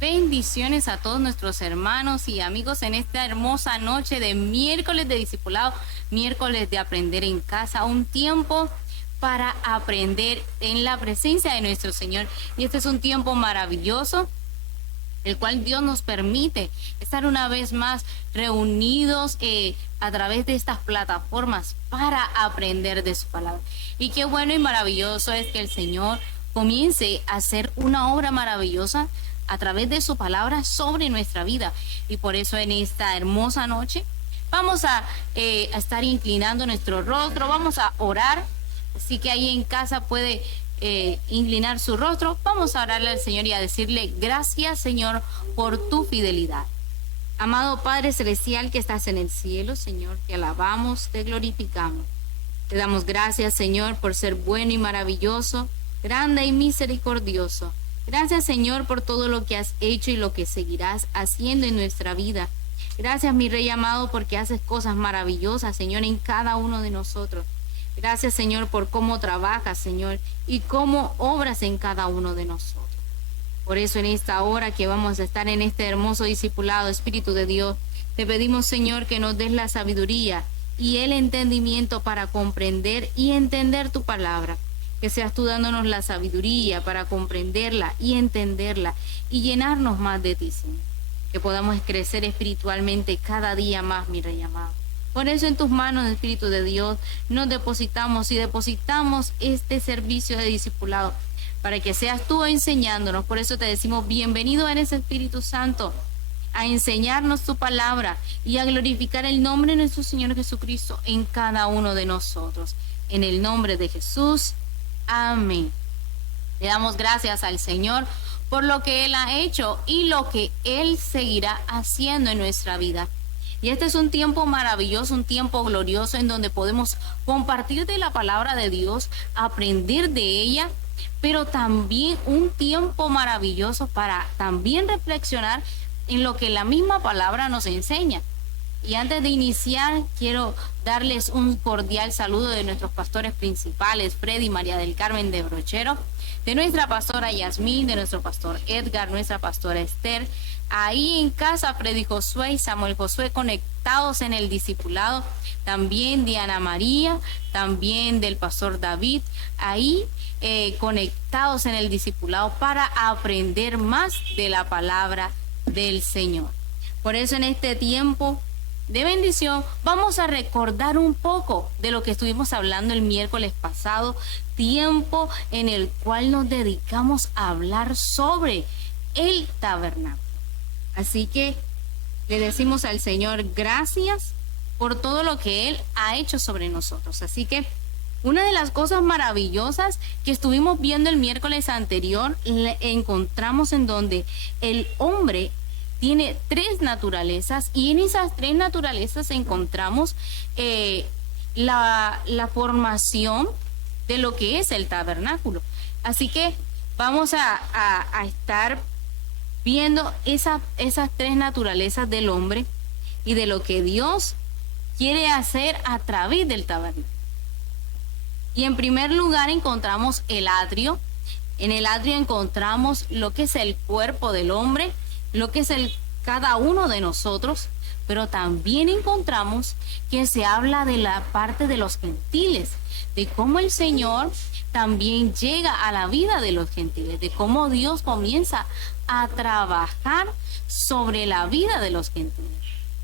Bendiciones a todos nuestros hermanos y amigos en esta hermosa noche de miércoles de discipulado, miércoles de aprender en casa, un tiempo para aprender en la presencia de nuestro Señor. Y este es un tiempo maravilloso, el cual Dios nos permite estar una vez más reunidos a través de estas plataformas para aprender de su palabra. Y qué bueno y maravilloso es que el Señor comience a hacer una obra maravillosa a través de su palabra sobre nuestra vida. Y por eso en esta hermosa noche vamos a estar inclinando nuestro rostro, vamos a orar. Así que ahí en casa puede inclinar su rostro. Vamos a orarle al Señor y a decirle: gracias, Señor, por tu fidelidad. Amado Padre Celestial que estás en el cielo, Señor, te alabamos, te glorificamos. Te damos gracias, Señor, por ser bueno y maravilloso, grande y misericordioso. Gracias, Señor, por todo lo que has hecho y lo que seguirás haciendo en nuestra vida. Gracias, mi Rey amado, porque haces cosas maravillosas, Señor, en cada uno de nosotros. Gracias, Señor, por cómo trabajas, Señor, y cómo obras en cada uno de nosotros. Por eso en esta hora que vamos a estar en este hermoso discipulado, Espíritu de Dios, te pedimos, Señor, que nos des la sabiduría y el entendimiento para comprender y entender tu palabra. Que seas tú dándonos la sabiduría para comprenderla y entenderla y llenarnos más de ti, Señor. Que podamos crecer espiritualmente cada día más, mi Rey amado. Por eso en tus manos, Espíritu de Dios, nos depositamos este servicio de discipulado para que seas tú enseñándonos. Por eso te decimos: bienvenido eres, Espíritu Santo, a enseñarnos tu palabra y a glorificar el nombre de nuestro Señor Jesucristo en cada uno de nosotros. En el nombre de Jesús. Amén. Le damos gracias al Señor por lo que Él ha hecho y lo que Él seguirá haciendo en nuestra vida. Y este es un tiempo maravilloso, un tiempo glorioso en donde podemos compartir de la palabra de Dios, aprender de ella, pero también un tiempo maravilloso para también reflexionar en lo que la misma palabra nos enseña. Y antes de iniciar, quiero darles un cordial saludo de nuestros pastores principales, Freddy y María del Carmen de Brochero, de nuestra pastora Yasmín, de nuestro pastor Edgar, nuestra pastora Esther, ahí en casa Freddy Josué y Samuel Josué conectados en el discipulado, también de Ana María, también del pastor David, ahí conectados en el discipulado para aprender más de la palabra del Señor. Por eso en este tiempo de bendición vamos a recordar un poco de lo que estuvimos hablando el miércoles pasado, tiempo en el cual nos dedicamos a hablar sobre el tabernáculo. Así que le decimos al Señor gracias por todo lo que Él ha hecho sobre nosotros. Así que una de las cosas maravillosas que estuvimos viendo el miércoles anterior, encontramos en donde el hombre tiene tres naturalezas, y en esas tres naturalezas encontramos la formación de lo que es el tabernáculo. Así que vamos a estar viendo esas tres naturalezas del hombre y de lo que Dios quiere hacer a través del tabernáculo. Y en primer lugar encontramos el atrio. En el atrio encontramos lo que es el cuerpo del hombre, lo que es cada uno de nosotros, pero también encontramos que se habla de la parte de los gentiles, de cómo el Señor también llega a la vida de los gentiles, de cómo Dios comienza a trabajar sobre la vida de los gentiles,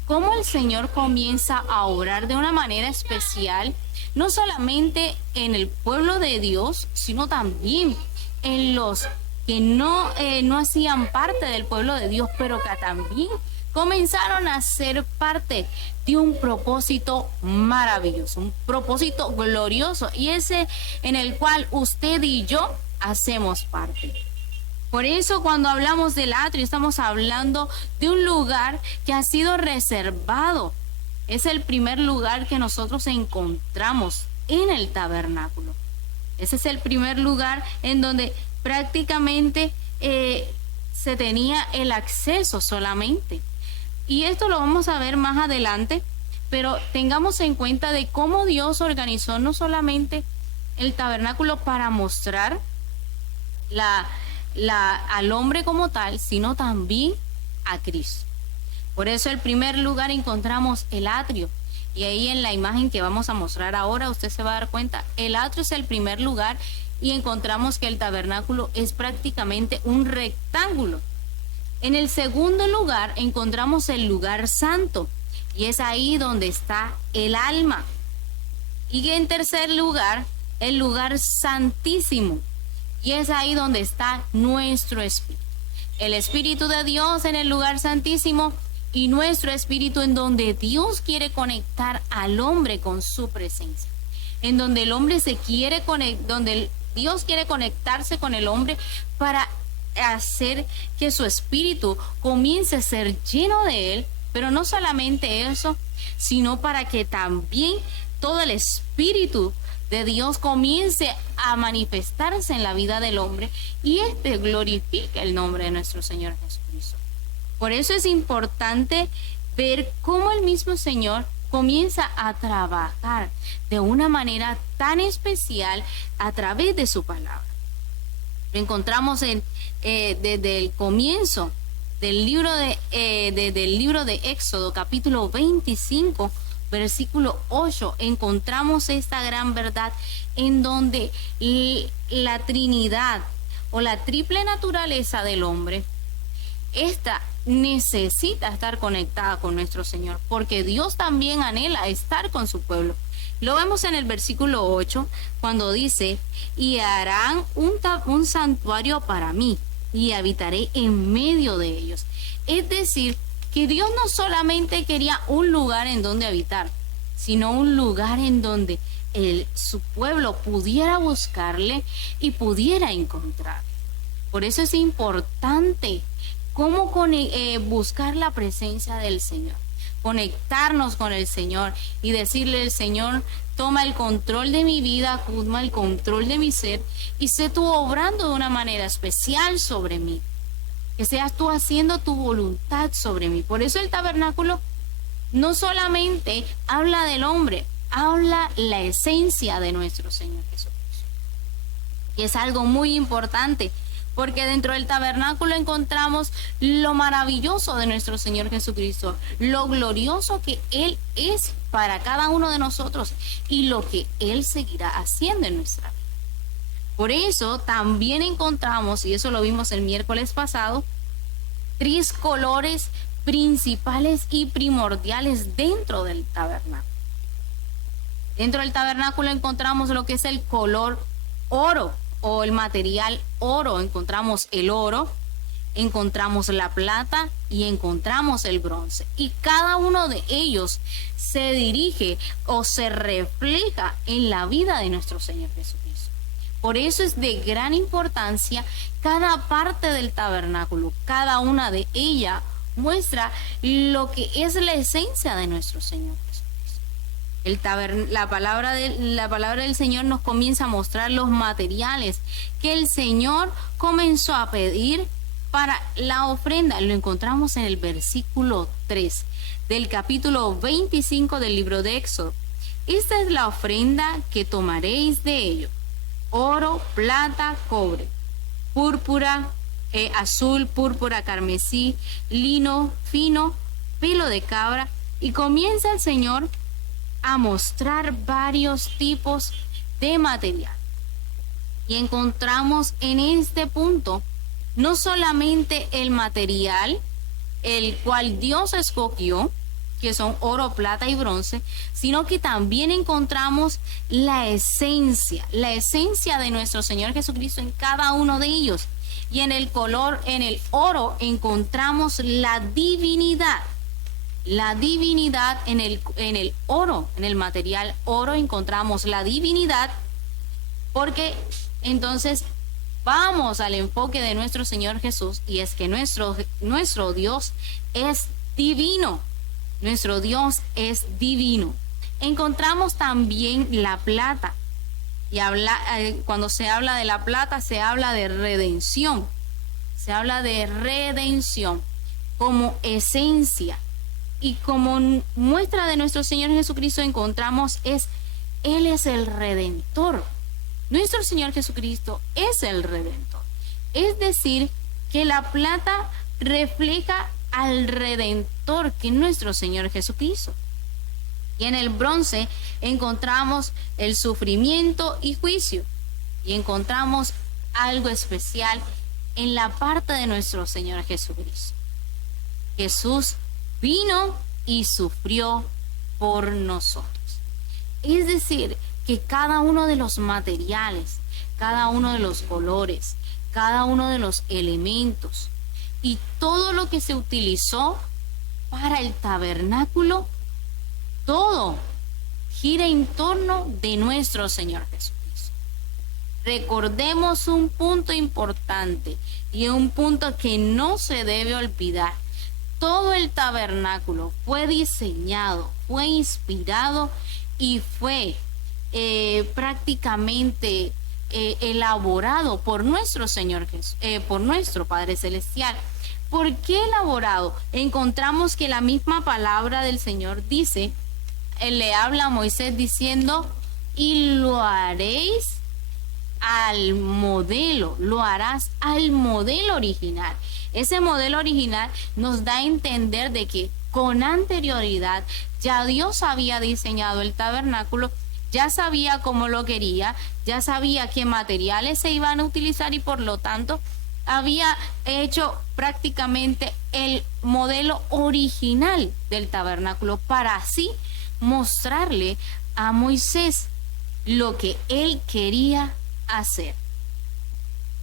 cómo el Señor comienza a obrar de una manera especial, no solamente en el pueblo de Dios, sino también en los que no hacían parte del pueblo de Dios, pero que también comenzaron a ser parte de un propósito maravilloso, un propósito glorioso, y ese en el cual usted y yo hacemos parte. Por eso cuando hablamos del atrio estamos hablando de un lugar que ha sido reservado. Es el primer lugar que nosotros encontramos en el tabernáculo. Ese es el primer lugar en donde prácticamente se tenía el acceso solamente. Y esto lo vamos a ver más adelante, pero tengamos en cuenta de cómo Dios organizó no solamente el tabernáculo para mostrar al hombre como tal, sino también a Cristo. Por eso en primer lugar encontramos el atrio. Y ahí en la imagen que vamos a mostrar ahora, usted se va a dar cuenta, el atrio es el primer lugar y encontramos que el tabernáculo es prácticamente un rectángulo. En el segundo lugar encontramos el lugar santo y es ahí donde está el alma. Y en tercer lugar, el lugar santísimo y es ahí donde está nuestro espíritu. El espíritu de Dios en el lugar santísimo y nuestro espíritu en donde Dios quiere conectar al hombre con su presencia. En donde el hombre se quiere conectar, donde Dios quiere conectarse con el hombre para hacer que su espíritu comience a ser lleno de él, pero no solamente eso, sino para que también todo el espíritu de Dios comience a manifestarse en la vida del hombre y este glorifique el nombre de nuestro Señor Jesucristo. Por eso es importante ver cómo el mismo Señor comienza a trabajar de una manera tan especial a través de su palabra. Lo encontramos desde el comienzo del libro de Éxodo, capítulo 25, versículo 8, encontramos esta gran verdad en donde la Trinidad o la triple naturaleza del hombre, esta necesita estar conectada con nuestro Señor, porque Dios también anhela estar con su pueblo. Lo vemos en el versículo 8, cuando dice, y harán un santuario para mí, y habitaré en medio de ellos. Es decir, que Dios no solamente quería un lugar en donde habitar, sino un lugar en donde su pueblo pudiera buscarle y pudiera encontrar. Por eso es importante cómo buscar la presencia del Señor, conectarnos con el Señor y decirle al Señor, toma el control de mi vida, toma el control de mi ser y sé tú obrando de una manera especial sobre mí. Que seas tú haciendo tu voluntad sobre mí. Por eso el tabernáculo no solamente habla del hombre, habla la esencia de nuestro Señor Jesucristo. Y es algo muy importante, porque dentro del tabernáculo encontramos lo maravilloso de nuestro Señor Jesucristo, lo glorioso que Él es para cada uno de nosotros y lo que Él seguirá haciendo en nuestra vida. Por eso también encontramos, y eso lo vimos el miércoles pasado, 3 colores principales y primordiales dentro del tabernáculo. Dentro del tabernáculo encontramos lo que es el color oro o el material oro. Encontramos el oro, encontramos la plata y encontramos el bronce. Y cada uno de ellos se dirige o se refleja en la vida de nuestro Señor Jesucristo. Por eso es de gran importancia cada parte del tabernáculo, cada una de ellas muestra lo que es la esencia de nuestro Señor Jesucristo. La palabra del Señor nos comienza a mostrar los materiales que el Señor comenzó a pedir para la ofrenda. Lo encontramos en el versículo 3 del capítulo 25 del libro de Éxodo. Esta es la ofrenda que tomaréis de ellos: oro, plata, cobre, púrpura, azul, púrpura, carmesí, lino fino, pelo de cabra. Y comienza el Señor a mostrar varios tipos de material. Y encontramos en este punto no solamente el material el cual Dios escogió, que son oro, plata y bronce, sino que también encontramos la esencia de nuestro Señor Jesucristo en cada uno de ellos. Y en el oro encontramos la divinidad. La divinidad en el oro, en el material oro encontramos la divinidad, porque entonces vamos al enfoque de nuestro Señor Jesús, y es que nuestro Dios es divino. Nuestro Dios es divino. Encontramos también la plata. Y cuando se habla de la plata, se habla de redención. Se habla de redención como esencia. Y como muestra de nuestro Señor Jesucristo encontramos Él es el Redentor. Nuestro Señor Jesucristo es el Redentor. Es decir, que la plata refleja al Redentor, que es nuestro Señor Jesucristo. Y en el bronce encontramos el sufrimiento y juicio. Y encontramos algo especial en la parte de nuestro Señor Jesucristo. Jesús vino y sufrió por nosotros. Es decir, que cada uno de los materiales, cada uno de los colores, cada uno de los elementos y todo lo que se utilizó para el tabernáculo, todo gira en torno de nuestro Señor Jesucristo. Recordemos un punto importante y un punto que no se debe olvidar. Todo el tabernáculo fue diseñado, fue inspirado y fue prácticamente elaborado por nuestro Señor Jesús, por nuestro Padre Celestial. ¿Por qué elaborado? Encontramos que la misma palabra del Señor dice, le habla a Moisés diciendo, y lo haréis al modelo, lo harás al modelo original. Ese modelo original nos da a entender de que con anterioridad ya Dios había diseñado el tabernáculo, ya sabía cómo lo quería, ya sabía qué materiales se iban a utilizar y por lo tanto había hecho prácticamente el modelo original del tabernáculo para así mostrarle a Moisés lo que él quería hacer.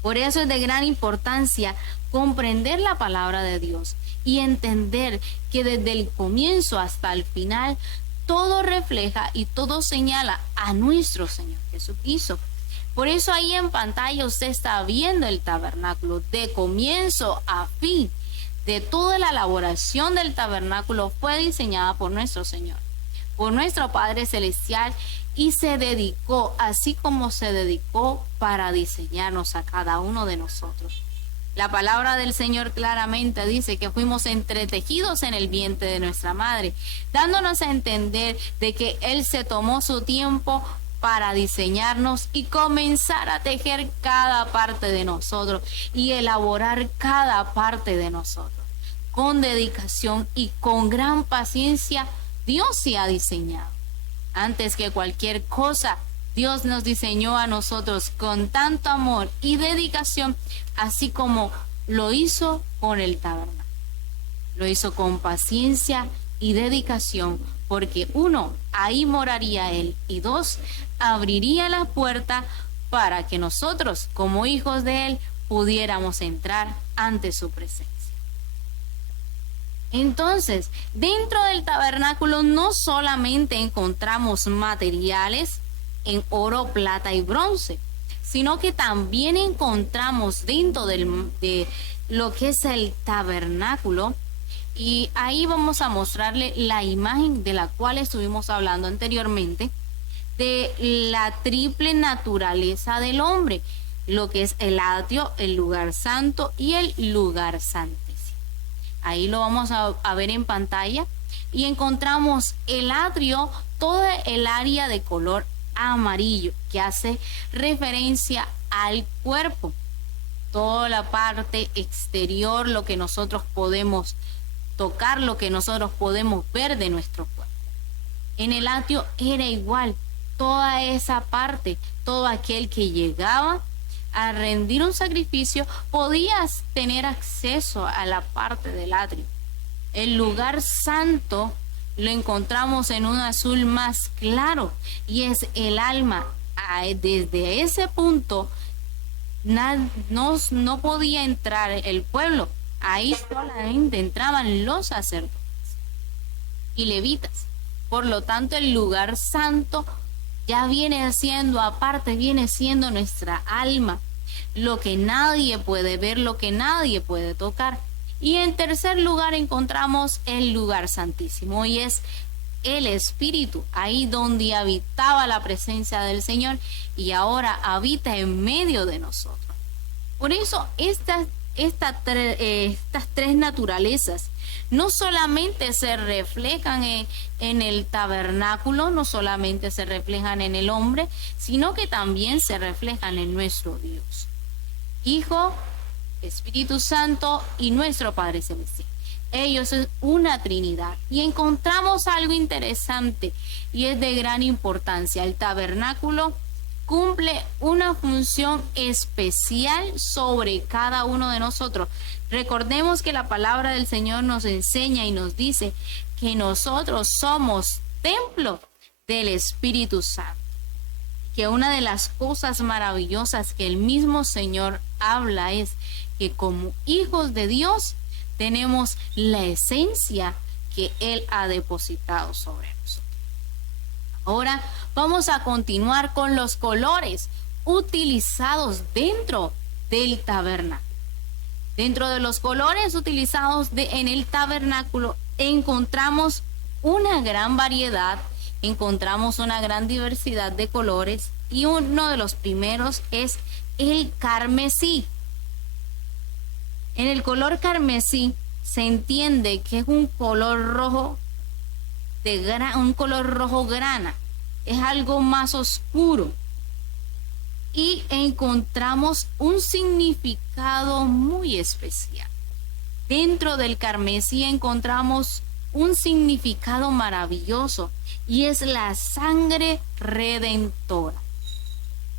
Por eso es de gran importancia comprender la palabra de Dios y entender que desde el comienzo hasta el final todo refleja y todo señala a nuestro Señor Jesucristo. Por eso ahí en pantalla usted está viendo el tabernáculo de comienzo a fin. De toda la elaboración del tabernáculo fue diseñada por nuestro Señor, por nuestro Padre Celestial, y se dedicó, así como se dedicó para diseñarnos a cada uno de nosotros. La palabra del Señor claramente dice que fuimos entretejidos en el vientre de nuestra madre, dándonos a entender de que Él se tomó su tiempo para diseñarnos y comenzar a tejer cada parte de nosotros y elaborar cada parte de nosotros. Con dedicación y con gran paciencia, Dios se ha diseñado. Antes que cualquier cosa, Dios nos diseñó a nosotros con tanto amor y dedicación, así como lo hizo con el tabernáculo. Lo hizo con paciencia y dedicación, porque uno, ahí moraría Él, y dos, abriría la puerta para que nosotros, como hijos de Él, pudiéramos entrar ante su presencia. Entonces, dentro del tabernáculo no solamente encontramos materiales en oro, plata y bronce, sino que también encontramos dentro de lo que es el tabernáculo, y ahí vamos a mostrarle la imagen de la cual estuvimos hablando anteriormente, de la triple naturaleza del hombre, lo que es el atrio, el lugar santo y el lugar santísimo. Ahí lo vamos a ver en pantalla y encontramos el atrio, toda el área de color amarillo que hace referencia al cuerpo, toda la parte exterior, lo que nosotros podemos tocar, lo que nosotros podemos ver de nuestro cuerpo. En el atrio era igual, toda esa parte, todo aquel que llegaba a rendir un sacrificio podías tener acceso a la parte del atrio. El lugar santo lo encontramos en un azul más claro y es el alma. Desde ese punto no podía entrar el pueblo, ahí solamente entraban los sacerdotes y levitas. Por lo tanto, el lugar santo ya viene siendo aparte, viene siendo nuestra alma, lo que nadie puede ver, lo que nadie puede tocar. Y en tercer lugar encontramos el lugar santísimo, y es el Espíritu, ahí donde habitaba la presencia del Señor y ahora habita en medio de nosotros. Por eso estas tres naturalezas no solamente se reflejan en el tabernáculo, no solamente se reflejan en el hombre, sino que también se reflejan en nuestro Dios. Hijo, Espíritu Santo y nuestro Padre Celestial. Ellos son una Trinidad. Y encontramos algo interesante y es de gran importancia. El tabernáculo cumple una función especial sobre cada uno de nosotros. Recordemos que la palabra del Señor nos enseña y nos dice que nosotros somos templo del Espíritu Santo. Que una de las cosas maravillosas que el mismo Señor habla es que como hijos de Dios tenemos la esencia que Él ha depositado sobre nosotros. Ahora vamos a continuar con los colores utilizados dentro del tabernáculo. Dentro de los colores utilizados en el tabernáculo encontramos una gran variedad, encontramos una gran diversidad de colores y uno de los primeros es el carmesí. En el color carmesí se entiende que es un color rojo un color rojo grana, es algo más oscuro y encontramos un significado muy especial. Dentro del carmesí encontramos un significado maravilloso y es la sangre redentora.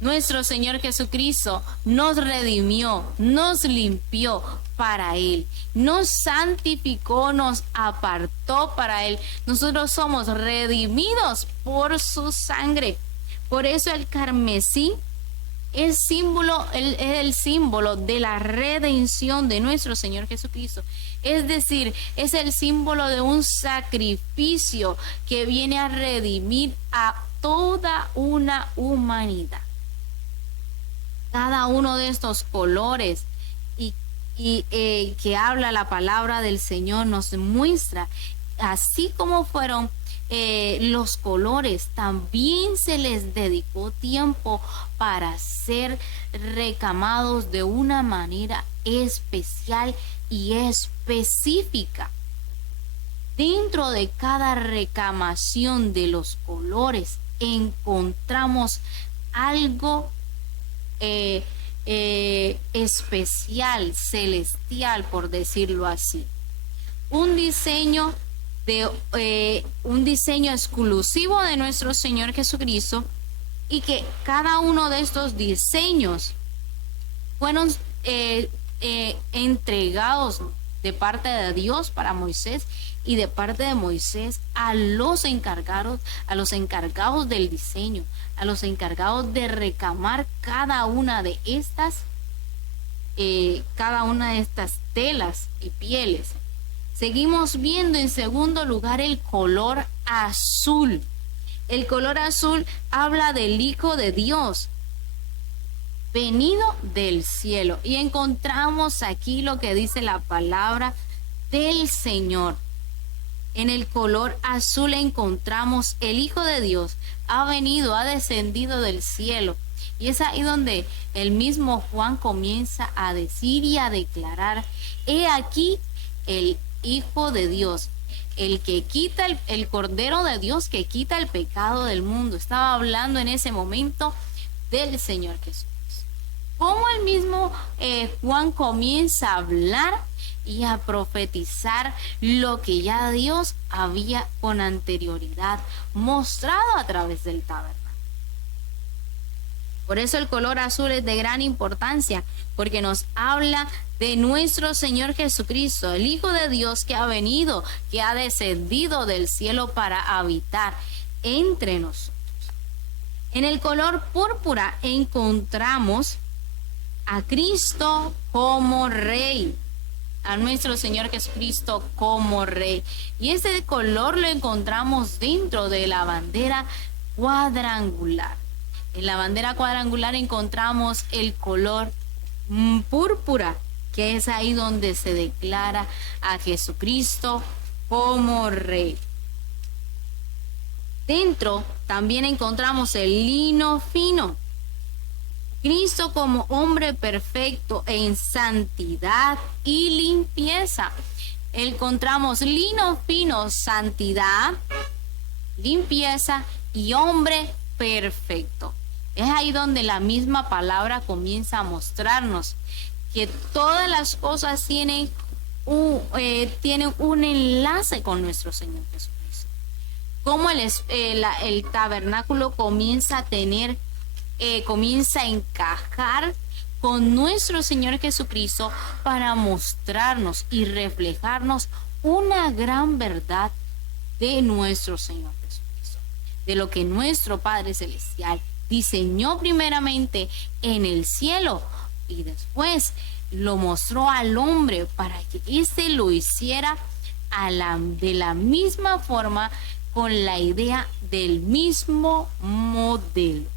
Nuestro Señor Jesucristo nos redimió, nos limpió para Él, nos santificó, nos apartó para Él. Nosotros somos redimidos por su sangre. Por eso el carmesí es el símbolo de la redención de nuestro Señor Jesucristo. Es decir, es el símbolo de un sacrificio que viene a redimir a toda una humanidad. Cada uno de estos colores que habla la palabra del Señor nos muestra, así como fueron los colores, también se les dedicó tiempo para ser recamados de una manera especial y específica. Dentro de cada recamación de los colores encontramos algo especial, celestial, por decirlo así. Un diseño exclusivo de nuestro Señor Jesucristo, y que cada uno de estos diseños fueron entregados de parte de Dios para Moisés y de parte de Moisés a los encargados del diseño, a los encargados de recamar cada una de estas telas y pieles. Seguimos viendo en segundo lugar el color azul. El color azul habla del Hijo de Dios, venido del cielo. Y encontramos aquí lo que dice la palabra del Señor. En el color azul encontramos el Hijo de Dios ha descendido del cielo. Y es ahí donde el mismo Juan comienza a decir y a declarar: he aquí el Hijo de Dios, el que quita el Cordero de Dios que quita el pecado del mundo. Estaba hablando en ese momento del Señor Jesús. Como el mismo Juan comienza a hablar y a profetizar lo que ya Dios había con anterioridad mostrado a través del tabernáculo. Por eso el color azul es de gran importancia, porque nos habla de nuestro Señor Jesucristo, el Hijo de Dios que ha venido, que ha descendido del cielo para habitar entre nosotros. En el color púrpura encontramos a Cristo como Rey, a nuestro Señor Jesucristo como Rey. Y ese color lo encontramos dentro de la bandera cuadrangular. En la bandera cuadrangular encontramos el color púrpura, que es ahí donde se declara a Jesucristo como Rey. Dentro también encontramos el lino fino. Cristo como hombre perfecto en santidad y limpieza. Encontramos lino fino, santidad, limpieza y hombre perfecto. Es ahí donde la misma palabra comienza a mostrarnos que todas las cosas tienen un enlace con nuestro Señor Jesucristo. Cómo el tabernáculo comienza a tener, comienza a encajar con nuestro Señor Jesucristo para mostrarnos y reflejarnos una gran verdad de nuestro Señor Jesucristo, de lo que nuestro Padre Celestial diseñó primeramente en el cielo y después lo mostró al hombre para que éste lo hiciera de la misma forma, con la idea del mismo modelo.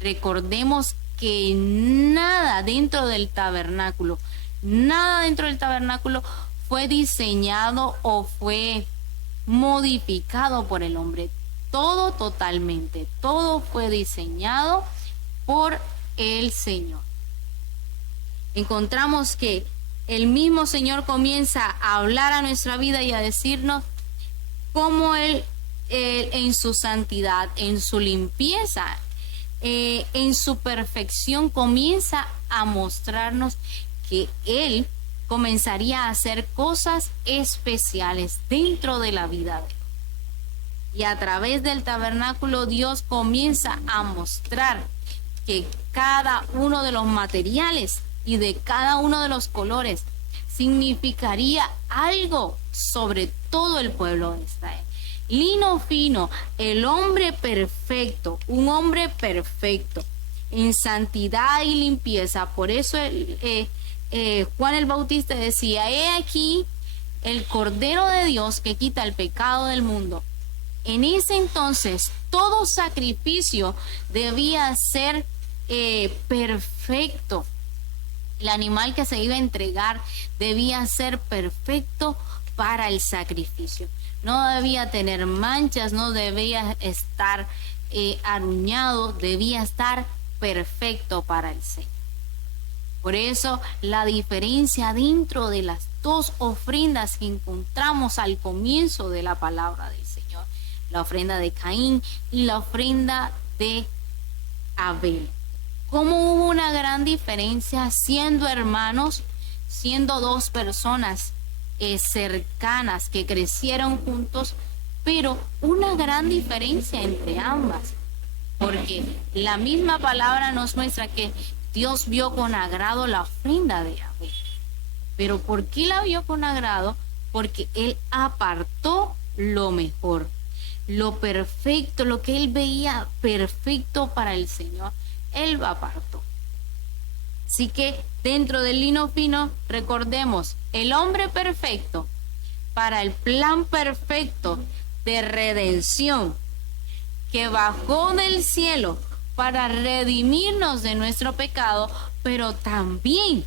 Recordemos que nada dentro del tabernáculo fue diseñado o fue modificado por el hombre. Todo totalmente, todo fue diseñado por el Señor. Encontramos que el mismo Señor comienza a hablar a nuestra vida y a decirnos cómo Él en su santidad, en su limpieza, en su perfección, comienza a mostrarnos que Él comenzaría a hacer cosas especiales dentro de la vida de Él. Y a través del tabernáculo Dios comienza a mostrar que cada uno de los materiales y de cada uno de los colores significaría algo sobre todo el pueblo de Israel. Lino fino, el hombre perfecto, un hombre perfecto en santidad y limpieza. Por eso Juan el Bautista decía: he aquí el Cordero de Dios que quita el pecado del mundo. En ese entonces todo sacrificio debía ser perfecto. El animal que se iba a entregar debía ser perfecto para el sacrificio. No debía tener manchas, no debía estar aruñado, debía estar perfecto para el Señor. Por eso la diferencia dentro de las dos ofrendas que encontramos al comienzo de la palabra del Señor, la ofrenda de Caín y la ofrenda de Abel. Cómo hubo una gran diferencia siendo hermanos, siendo dos personas cercanas que crecieron juntos, pero una gran diferencia entre ambas, porque la misma palabra nos muestra que Dios vio con agrado la ofrenda de Abel. Pero ¿por qué la vio con agrado? Porque Él apartó lo mejor, lo perfecto, lo que Él veía perfecto para el Señor, Él lo apartó. Así que dentro del lino fino, recordemos, el hombre perfecto para el plan perfecto de redención que bajó del cielo para redimirnos de nuestro pecado, pero también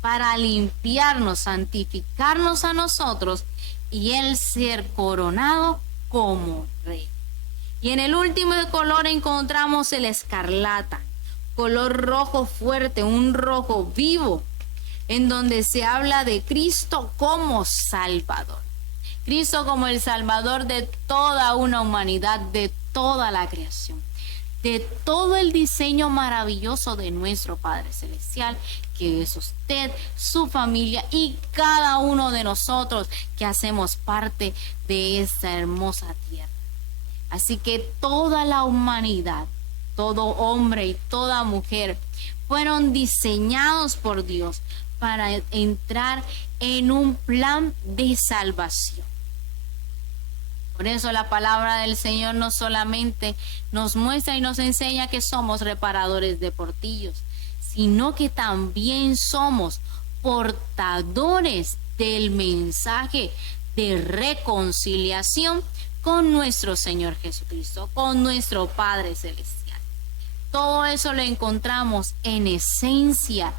para limpiarnos, santificarnos a nosotros y Él ser coronado como rey. Y en el último color encontramos el escarlata, color rojo fuerte, un rojo vivo, en donde se habla de Cristo como Salvador. Cristo como el Salvador de toda una humanidad, de toda la creación, de todo el diseño maravilloso de nuestro Padre Celestial, que es usted, su familia y cada uno de nosotros que hacemos parte de esta hermosa tierra. Así que toda la humanidad, todo hombre y toda mujer fueron diseñados por Dios para entrar en un plan de salvación. Por eso la palabra del Señor no solamente nos muestra y nos enseña que somos reparadores de portillos, sino que también somos portadores del mensaje de reconciliación con nuestro Señor Jesucristo, con nuestro Padre Celestial. Todo eso lo encontramos en esencia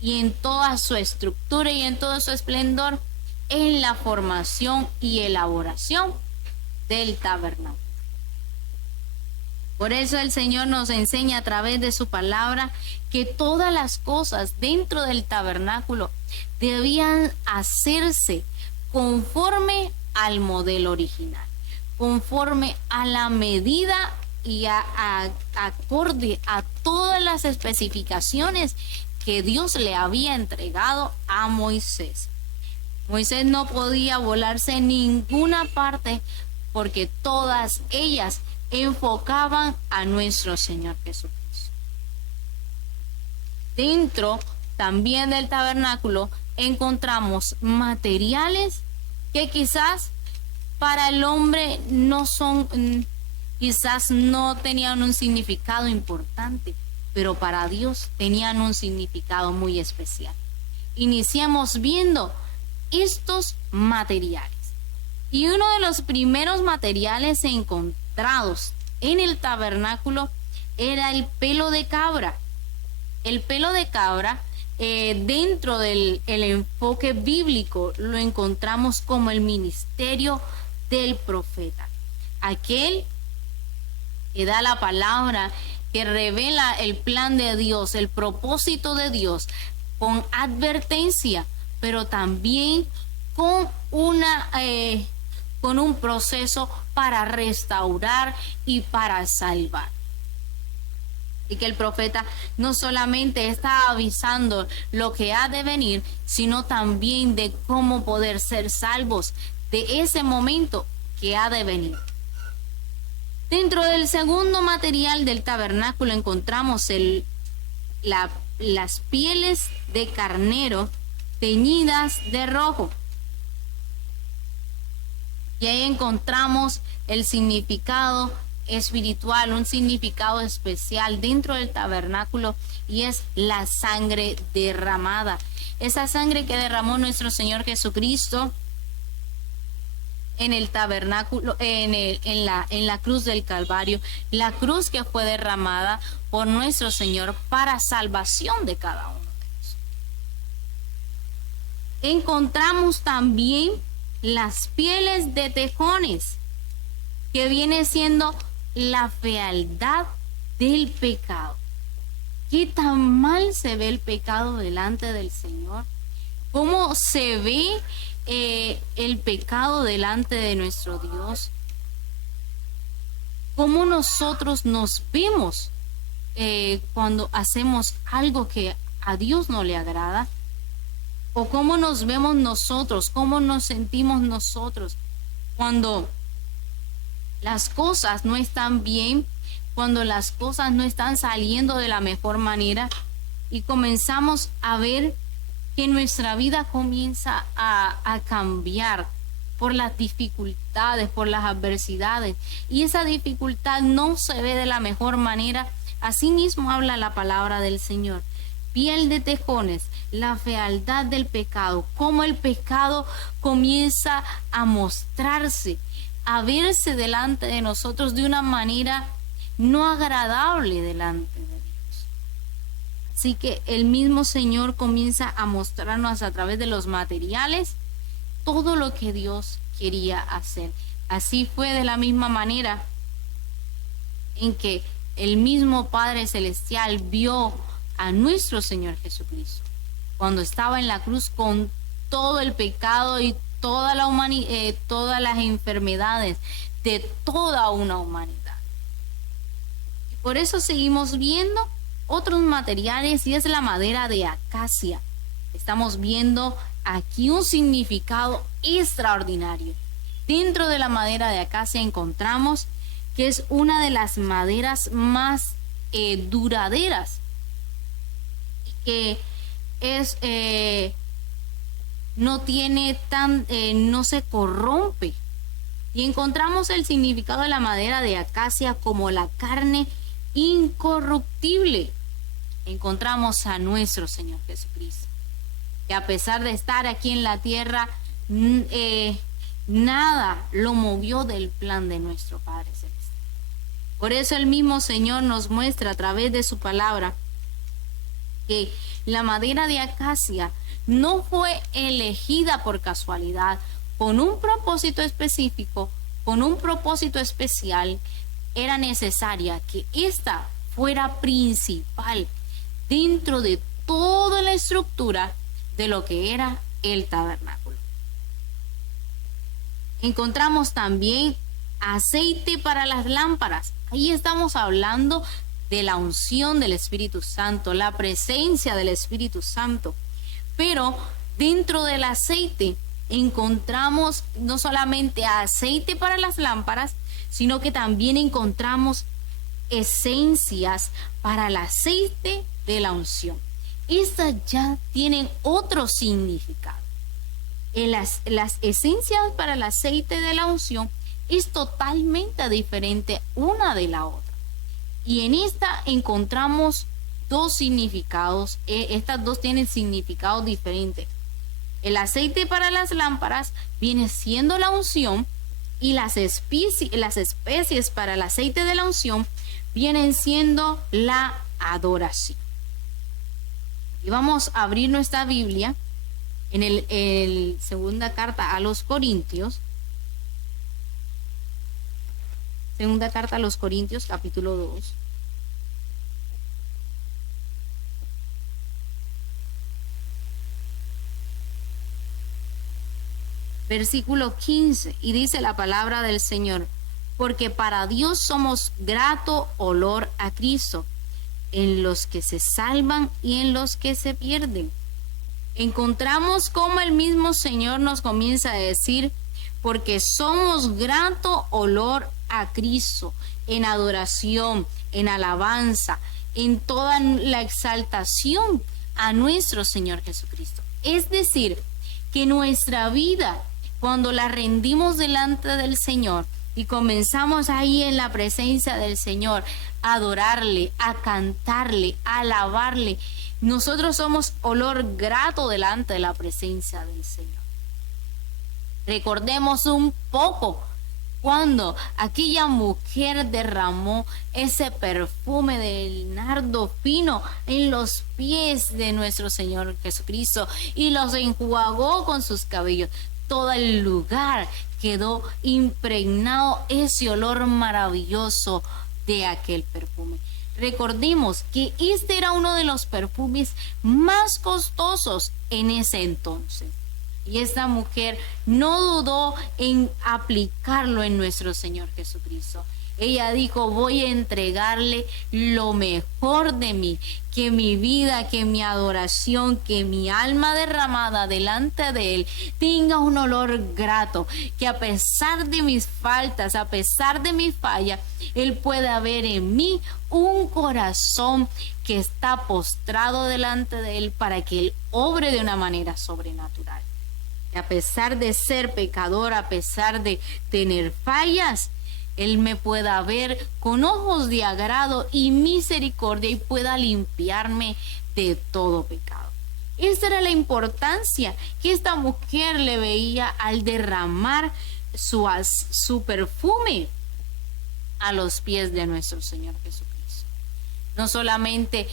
y en toda su estructura y en todo su esplendor en la formación y elaboración del tabernáculo. Por eso el Señor nos enseña a través de su palabra que todas las cosas dentro del tabernáculo debían hacerse conforme al modelo original, conforme a la medida y acorde a todas las especificaciones que Dios le había entregado a Moisés. Moisés no podía volarse en ninguna parte porque todas ellas enfocaban a nuestro Señor Jesucristo. Dentro también del tabernáculo encontramos materiales que quizás para el hombre quizás no tenían un significado importante, pero para Dios tenían un significado muy especial. Iniciamos viendo estos materiales. Y uno de los primeros materiales encontrados en el tabernáculo era el pelo de cabra. El pelo de cabra, dentro del enfoque bíblico, lo encontramos como el ministerio del profeta. Aquel que da la palabra, que revela el plan de Dios, el propósito de Dios, con advertencia, pero también con un proceso para restaurar y para salvar. Y que el profeta no solamente está avisando lo que ha de venir, sino también de cómo poder ser salvos de ese momento que ha de venir. Dentro del segundo material del tabernáculo encontramos las pieles de carnero teñidas de rojo. Y ahí encontramos el significado espiritual, un significado especial dentro del tabernáculo, y es la sangre derramada. Esa sangre que derramó nuestro Señor Jesucristo en el tabernáculo, en la cruz del Calvario, la cruz que fue derramada por nuestro Señor para salvación de cada uno de ellos. Encontramos también las pieles de tejones, que viene siendo la fealdad del pecado. ¿Qué tan mal se ve el pecado delante del Señor? ¿Cómo se ve el pecado delante de nuestro Dios? ¿Cómo nosotros nos vemos cuando hacemos algo que a Dios no le agrada? ¿O cómo nos vemos nosotros? ¿Cómo nos sentimos nosotros cuando las cosas no están bien, cuando las cosas no están saliendo de la mejor manera y comenzamos a ver que nuestra vida comienza a cambiar por las dificultades, por las adversidades, y esa dificultad no se ve de la mejor manera? Así mismo habla la palabra del Señor. Piel de tejones, la fealdad del pecado, cómo el pecado comienza a mostrarse, a verse delante de nosotros de una manera no agradable delante de Dios. Así que el mismo Señor comienza a mostrarnos a través de los materiales todo lo que Dios quería hacer. Así fue de la misma manera en que el mismo Padre Celestial vio a nuestro Señor Jesucristo cuando estaba en la cruz con todo el pecado y todas las enfermedades de toda una humanidad. Y por eso seguimos viendo otros materiales, y es la madera de acacia. Estamos viendo aquí un significado extraordinario. Dentro de la madera de acacia encontramos que es una de las maderas más duraderas, que es no se corrompe. Y encontramos el significado de la madera de acacia como la carne incorruptible. Encontramos a nuestro Señor Jesucristo, que a pesar de estar aquí en la tierra, nada lo movió del plan de nuestro Padre Celestial. Por eso el mismo Señor nos muestra a través de su palabra que la madera de acacia no fue elegida por casualidad, con un propósito específico, con un propósito especial. Era necesaria que esta fuera principal dentro de toda la estructura de lo que era el tabernáculo. Encontramos también aceite para las lámparas. Ahí estamos hablando de la unción del Espíritu Santo, la presencia del Espíritu Santo. Pero dentro del aceite encontramos no solamente aceite para las lámparas, sino que también encontramos esencias para el aceite de la unción. Estas ya tienen otro significado. Las esencias para el aceite de la unción es totalmente diferente una de la otra. Y en esta encontramos dos significados. Estas dos tienen significados diferentes. El aceite para las lámparas viene siendo la unción, y las especies para el aceite de la unción vienen siendo la adoración. Y vamos a abrir nuestra Biblia en el segunda carta a los Corintios. Segunda carta a los Corintios, capítulo 2. Versículo 15, y dice la palabra del Señor: porque para Dios somos grato olor a Cristo, en los que se salvan y en los que se pierden. Encontramos cómo el mismo Señor nos comienza a decir: porque somos grato olor a Cristo, en adoración, en alabanza, en toda la exaltación a nuestro Señor Jesucristo. Es decir, que nuestra vida, cuando la rendimos delante del Señor y comenzamos ahí en la presencia del Señor a adorarle, a cantarle, a alabarle, nosotros somos olor grato delante de la presencia del Señor. Recordemos un poco cuando aquella mujer derramó ese perfume del nardo fino en los pies de nuestro Señor Jesucristo y los enjuagó con sus cabellos. Todo el lugar quedó impregnado ese olor maravilloso de aquel perfume. Recordemos que este era uno de los perfumes más costosos en ese entonces. Y esta mujer no dudó en aplicarlo en nuestro Señor Jesucristo. Ella dijo: voy a entregarle lo mejor de mí, que mi vida, que mi adoración, que mi alma derramada delante de Él tenga un olor grato, que a pesar de mis faltas, a pesar de mi falla, Él pueda ver en mí un corazón que está postrado delante de Él para que Él obre de una manera sobrenatural. Y a pesar de ser pecador, a pesar de tener fallas, Él me pueda ver con ojos de agrado y misericordia y pueda limpiarme de todo pecado. Esa era la importancia que esta mujer le veía al derramar su perfume a los pies de nuestro Señor Jesucristo. No solamente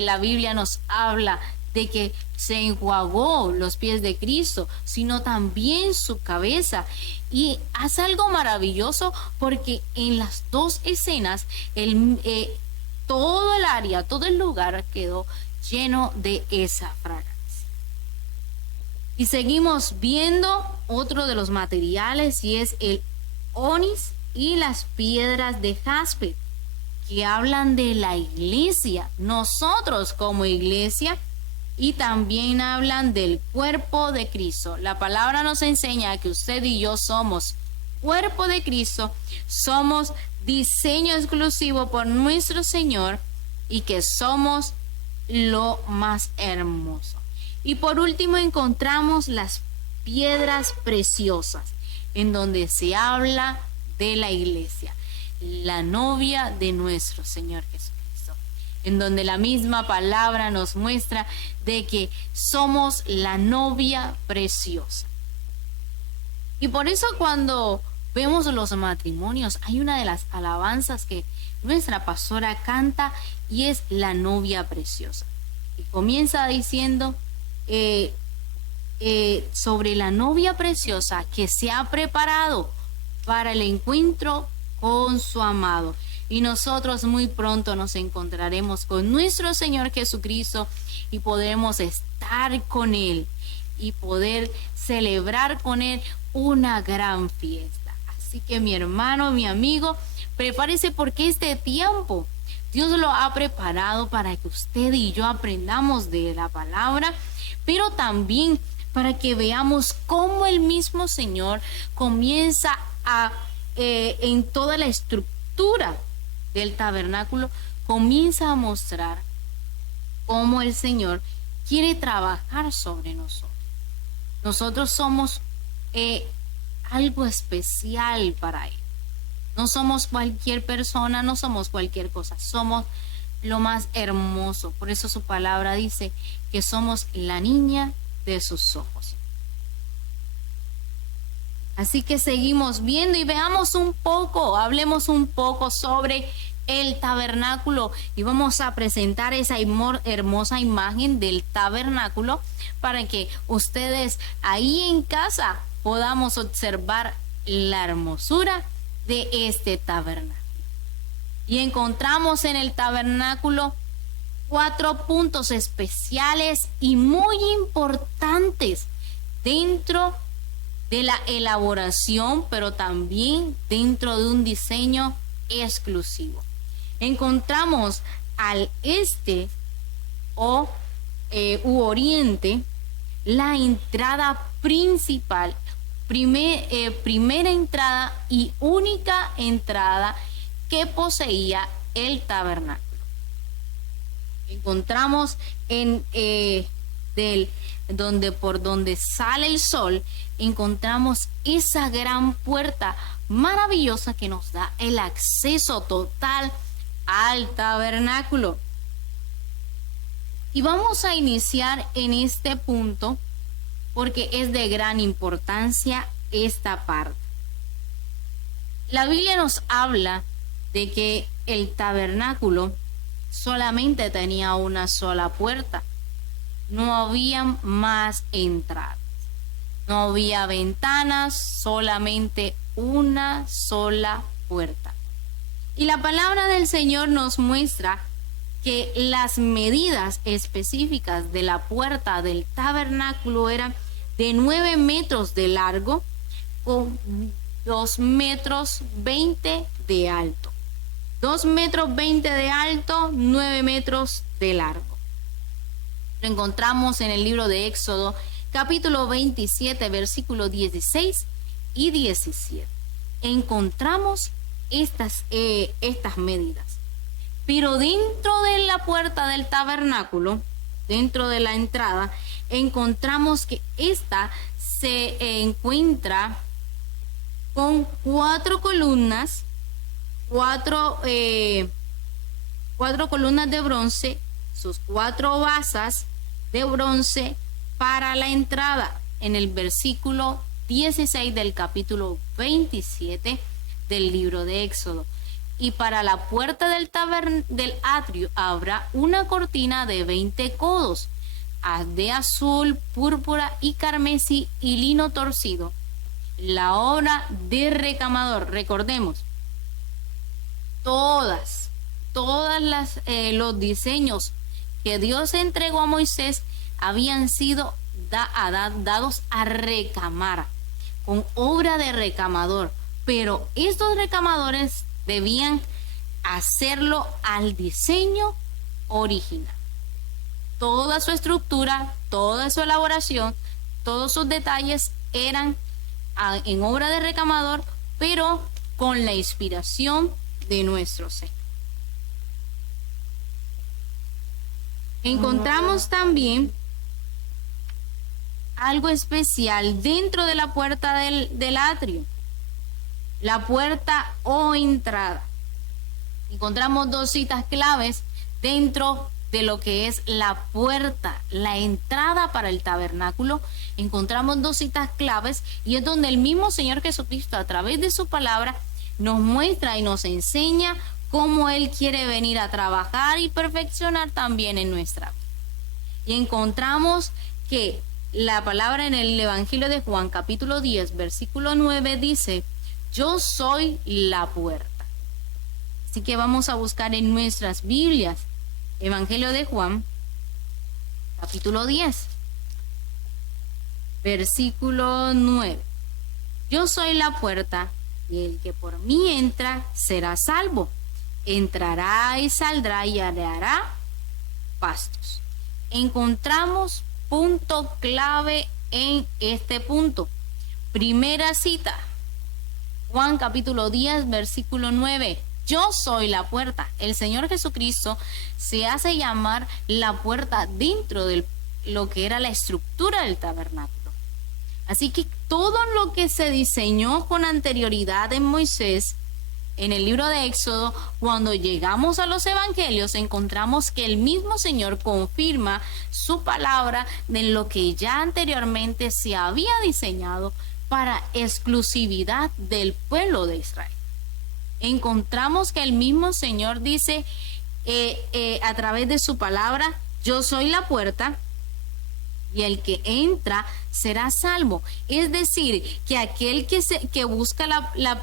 la Biblia nos habla de que se enjuagó los pies de Cristo, sino también su cabeza. Y hace algo maravilloso, porque en las dos escenas todo el área, todo el lugar quedó lleno de esa fragancia. Y seguimos viendo otro de los materiales, y es el onix y las piedras de jaspe, que hablan de la iglesia, nosotros como iglesia, y también hablan del cuerpo de Cristo. La palabra nos enseña que usted y yo somos cuerpo de Cristo, somos diseño exclusivo por nuestro Señor, y que somos lo más hermoso. Y por último encontramos las piedras preciosas, en donde se habla de la iglesia, la novia de nuestro Señor Jesucristo, en donde la misma palabra nos muestra de que somos la novia preciosa. Y por eso cuando vemos los matrimonios, hay una de las alabanzas que nuestra pastora canta, y es la novia preciosa. Y comienza diciendo sobre la novia preciosa que se ha preparado para el encuentro con su amado. Y nosotros muy pronto nos encontraremos con nuestro Señor Jesucristo y podremos estar con Él y poder celebrar con Él una gran fiesta. Así que mi hermano, mi amigo, prepárese, porque este tiempo Dios lo ha preparado para que usted y yo aprendamos de la palabra, pero también para que veamos cómo el mismo Señor comienza en toda la estructura del tabernáculo, comienza a mostrar cómo el Señor quiere trabajar sobre nosotros. Nosotros somos algo especial para Él. No somos cualquier persona, no somos cualquier cosa, somos lo más hermoso. Por eso su palabra dice que somos la niña de sus ojos. Así que seguimos viendo y veamos un poco, hablemos un poco sobre el tabernáculo y vamos a presentar esa hermosa imagen del tabernáculo para que ustedes ahí en casa podamos observar la hermosura de este tabernáculo. Y encontramos en el tabernáculo 4 puntos especiales y muy importantes dentro de la elaboración, pero también dentro de un diseño exclusivo. Encontramos al este u oriente la entrada principal, primera entrada y única entrada que poseía el tabernáculo. Encontramos por donde sale el sol, encontramos esa gran puerta maravillosa que nos da el acceso total al tabernáculo. Y vamos a iniciar en este punto porque es de gran importancia esta parte. La Biblia nos habla de que el tabernáculo solamente tenía una sola puerta. No había más entradas. No había ventanas, solamente una sola puerta. Y la palabra del Señor nos muestra que las medidas específicas de la puerta del tabernáculo eran de 9 metros de largo con 2 metros 20 de alto. 2 metros 20 de alto, 9 metros de largo. Lo encontramos en el libro de Éxodo, capítulo 27, versículos 16 y 17. Encontramos estas medidas. Pero dentro de la puerta del tabernáculo, dentro de la entrada, encontramos que esta se encuentra con 4 columnas, 4 columnas de bronce, sus 4 basas de bronce para la entrada, en el versículo 16 del capítulo 27 del libro de Éxodo. Y para la puerta del atrio habrá una cortina de 20 codos, de azul, púrpura y carmesí y lino torcido, la obra de recamador. Recordemos, todos los diseños que Dios entregó a Moisés habían sido dados a recamar, con obra de recamador, pero estos recamadores debían hacerlo al diseño original. Toda su estructura, toda su elaboración, todos sus detalles eran en obra de recamador, pero con la inspiración de nuestro Señor. Encontramos también algo especial dentro de la puerta del atrio, la puerta o entrada. Encontramos 2 citas claves dentro de lo que es la puerta, la entrada para el tabernáculo. Encontramos 2 citas claves y es donde el mismo Señor Jesucristo, a través de su palabra, nos muestra y nos enseña cómo Él quiere venir a trabajar y perfeccionar también en nuestra vida. Y encontramos que la palabra en el Evangelio de Juan, capítulo 10, versículo 9, dice: yo soy la puerta. Así que vamos a buscar en nuestras Biblias, Evangelio de Juan, capítulo 10, versículo 9. Yo soy la puerta, y el que por mí entra será salvo, entrará y saldrá y hará pastos. Encontramos punto clave en este punto. Primera cita, Juan capítulo 10, versículo 9. Yo soy la puerta. El Señor Jesucristo se hace llamar la puerta dentro de lo que era la estructura del tabernáculo. Así que todo lo que se diseñó con anterioridad en Moisés, en el libro de Éxodo, cuando llegamos a los evangelios, encontramos que el mismo Señor confirma su palabra de lo que ya anteriormente se había diseñado para exclusividad del pueblo de Israel. Encontramos que el mismo Señor dice a través de su palabra: yo soy la puerta, y el que entra será salvo. Es decir, que aquel que busca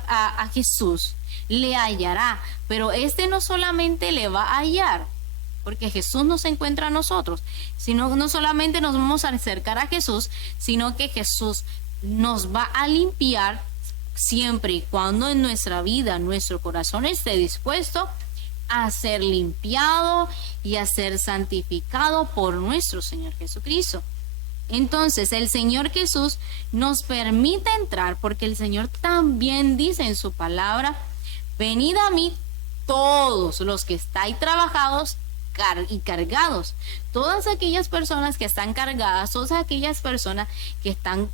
a Jesús le hallará, pero este no solamente le va a hallar, porque Jesús nos encuentra a nosotros, sino no solamente nos vamos a acercar a Jesús, sino que Jesús nos va a limpiar siempre y cuando en nuestra vida, nuestro corazón esté dispuesto a ser limpiado y a ser santificado por nuestro Señor Jesucristo. Entonces el Señor Jesús nos permite entrar, porque el Señor también dice en su palabra: venid a mí todos los que estáis trabajados y cargados. Todas aquellas personas que están cargadas, todas aquellas personas que están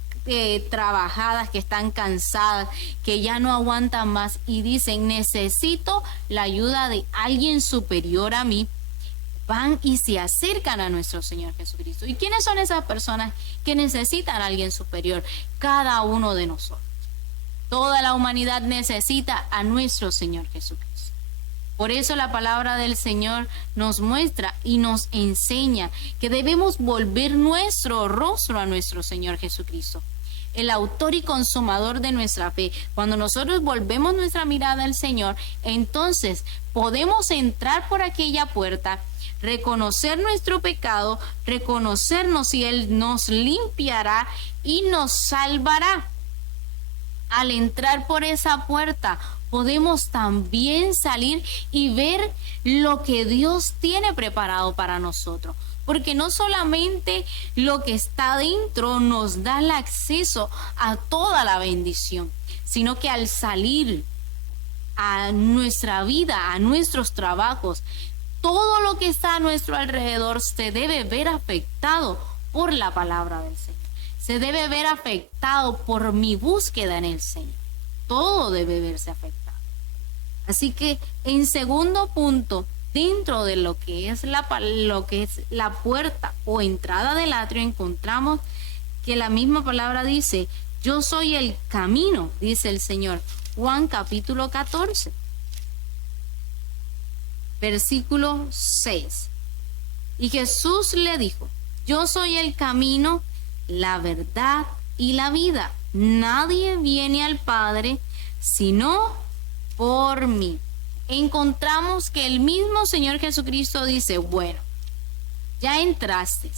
trabajadas, que están cansadas, que ya no aguantan más y dicen: necesito la ayuda de alguien superior a mí, van y se acercan a nuestro Señor Jesucristo. ¿Y quiénes son esas personas que necesitan a alguien superior? Cada uno de nosotros. Toda la humanidad necesita a nuestro Señor Jesucristo. Por eso la palabra del Señor nos muestra y nos enseña que debemos volver nuestro rostro a nuestro Señor Jesucristo, el autor y consumador de nuestra fe. Cuando nosotros volvemos nuestra mirada al Señor, entonces podemos entrar por aquella puerta, reconocer nuestro pecado, reconocernos, y Él nos limpiará y nos salvará. Al entrar por esa puerta, podemos también salir y ver lo que Dios tiene preparado para nosotros. Porque no solamente lo que está dentro nos da el acceso a toda la bendición, sino que al salir a nuestra vida, a nuestros trabajos, todo lo que está a nuestro alrededor se debe ver afectado por la palabra del Señor. Se debe ver afectado por mi búsqueda en el Señor. Todo debe verse afectado. Así que en segundo punto, dentro de lo que es la puerta o entrada del atrio, encontramos que la misma palabra dice: yo soy el camino, dice el Señor. Juan capítulo 14, versículo 6. Y Jesús le dijo: yo soy el camino, la verdad y la vida. Nadie viene al Padre sino por mí. Encontramos que el mismo Señor Jesucristo dice: bueno, ya entraste,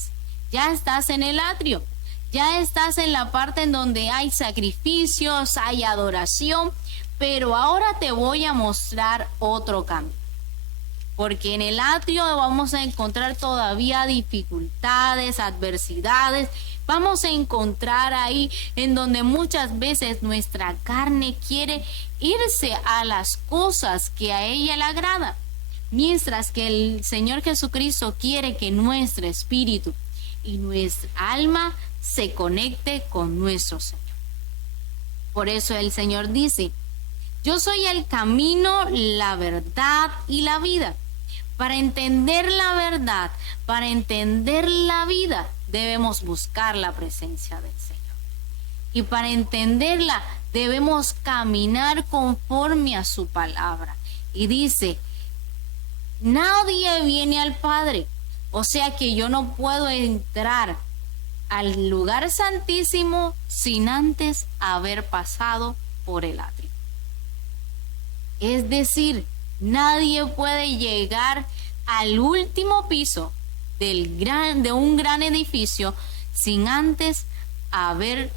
ya estás en el atrio, ya estás en la parte en donde hay sacrificios, hay adoración, pero ahora te voy a mostrar otro camino. Porque en el atrio vamos a encontrar todavía dificultades, adversidades. Vamos a encontrar ahí en donde muchas veces nuestra carne quiere irse a las cosas que a ella le agrada, mientras que el Señor Jesucristo quiere que nuestro espíritu y nuestra alma se conecte con nuestro Señor. Por eso el Señor dice: yo soy el camino, la verdad y la vida. Para entender la verdad, para entender la vida, debemos buscar la presencia del Señor. Y para entenderla, debemos caminar conforme a su palabra. Y dice: nadie viene al Padre. O sea que yo no puedo entrar al lugar santísimo sin antes haber pasado por el atrio. Es decir, nadie puede llegar al último piso de un gran edificio sin antes haber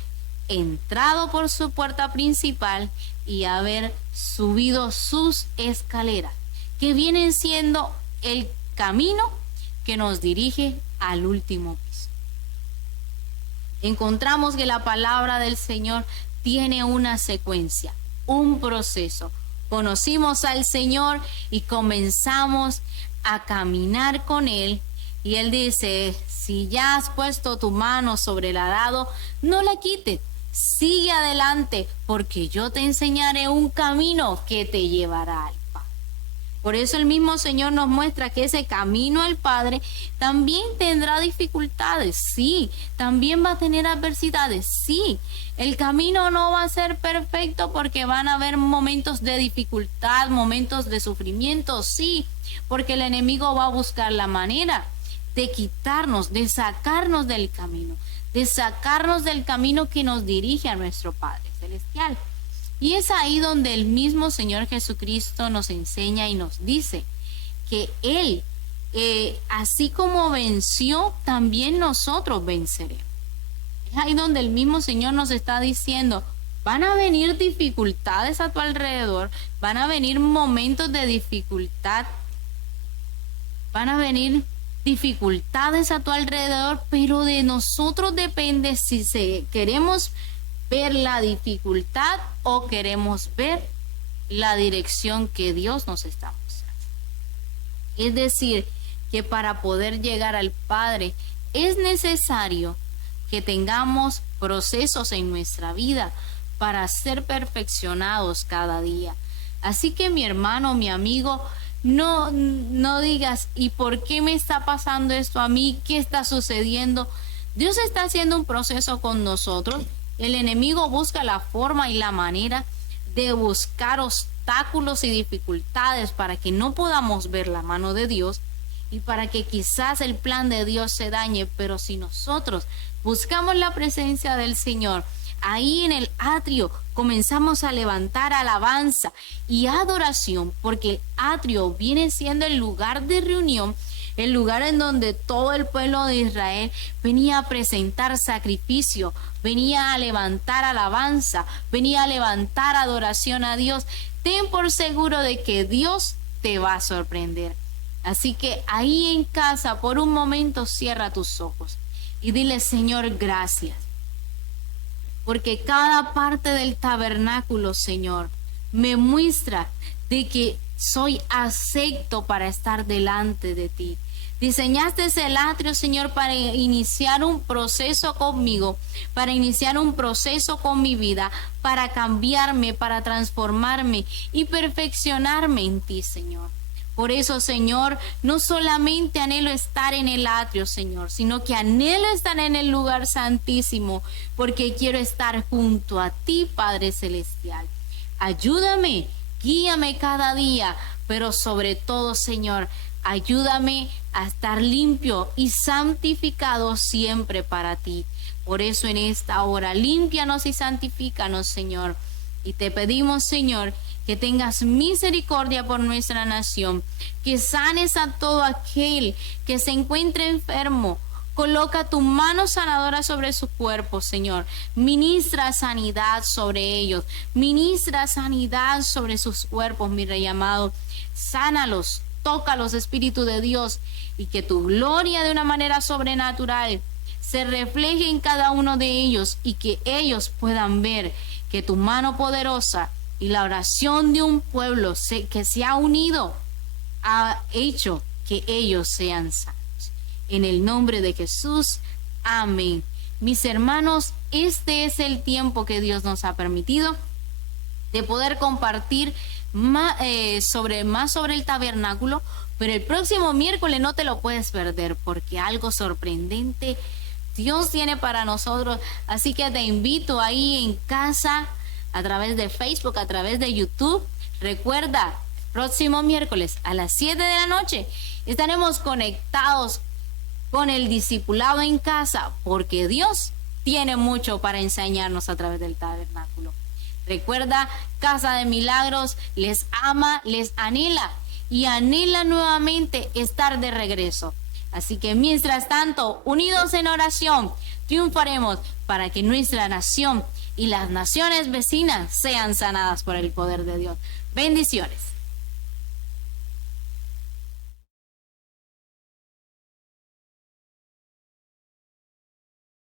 entrado por su puerta principal y haber subido sus escaleras, que vienen siendo el camino que nos dirige al último piso. Encontramos que la palabra del Señor tiene una secuencia, un proceso. Conocimos al Señor y comenzamos a caminar con Él. Y Él dice, si ya has puesto tu mano sobre el arado, no la quites. Sigue adelante, porque yo te enseñaré un camino que te llevará al Padre. Por eso el mismo Señor nos muestra que ese camino al Padre también tendrá dificultades, sí. También va a tener adversidades, sí. El camino no va a ser perfecto porque van a haber momentos de dificultad, momentos de sufrimiento, sí. Porque el enemigo va a buscar la manera de quitarnos, de sacarnos del camino, que nos dirige a nuestro Padre Celestial. Y es ahí donde el mismo Señor Jesucristo nos enseña y nos dice que Él, así como venció, también nosotros venceremos. Es ahí donde el mismo Señor nos está diciendo, van a venir dificultades a tu alrededor, van a venir momentos de dificultad, van a venir dificultades a tu alrededor, pero de nosotros depende si queremos ver la dificultad o queremos ver la dirección que Dios nos está mostrando. Es decir, que para poder llegar al Padre es necesario que tengamos procesos en nuestra vida para ser perfeccionados cada día. Así que mi hermano, mi amigo, no digas, ¿y por qué me está pasando esto a mí? ¿Qué está sucediendo? Dios está haciendo un proceso con nosotros. El enemigo busca la forma y la manera de buscar obstáculos y dificultades para que no podamos ver la mano de Dios y para que quizás el plan de Dios se dañe. Pero si nosotros buscamos la presencia del Señor, ahí en el atrio comenzamos a levantar alabanza y adoración, porque el atrio viene siendo el lugar de reunión, el lugar en donde todo el pueblo de Israel venía a presentar sacrificio, venía a levantar alabanza, venía a levantar adoración a Dios. Ten por seguro de que Dios te va a sorprender. Así que ahí en casa, por un momento, cierra tus ojos y dile, Señor, gracias. Porque cada parte del tabernáculo, Señor, me muestra de que soy acepto para estar delante de ti. Diseñaste el atrio, Señor, para iniciar un proceso conmigo, para iniciar un proceso con mi vida, para cambiarme, para transformarme y perfeccionarme en ti, Señor. Por eso, Señor, no solamente anhelo estar en el atrio, Señor, sino que anhelo estar en el lugar santísimo, porque quiero estar junto a ti, Padre Celestial. Ayúdame, guíame cada día, pero sobre todo, Señor, ayúdame a estar limpio y santificado siempre para ti. Por eso en esta hora, límpianos y santifícanos, Señor. Y te pedimos, Señor, que tengas misericordia por nuestra nación, que sanes a todo aquel que se encuentre enfermo. Coloca tu mano sanadora sobre su cuerpo, Señor. Ministra sanidad sobre ellos. Ministra sanidad sobre sus cuerpos, mi Rey amado. Sánalos, tócalos, Espíritu de Dios, y que tu gloria de una manera sobrenatural se refleje en cada uno de ellos y que ellos puedan ver que tu mano poderosa y la oración de un pueblo que se ha unido ha hecho que ellos sean sanos. En el nombre de Jesús, amén. Mis hermanos, este es el tiempo que Dios nos ha permitido de poder compartir más sobre el tabernáculo, pero el próximo miércoles no te lo puedes perder, porque algo sorprendente Dios tiene para nosotros. Así que te invito ahí en casa, a través de Facebook, a través de YouTube. Recuerda, próximo miércoles a las 7 de la noche estaremos conectados con el discipulado en casa, porque Dios tiene mucho para enseñarnos a través del tabernáculo. Recuerda, Casa de Milagros les ama, les anhela y anhela nuevamente estar de regreso. Así que mientras tanto, unidos en oración, triunfaremos para que nuestra nación y las naciones vecinas sean sanadas por el poder de Dios. Bendiciones.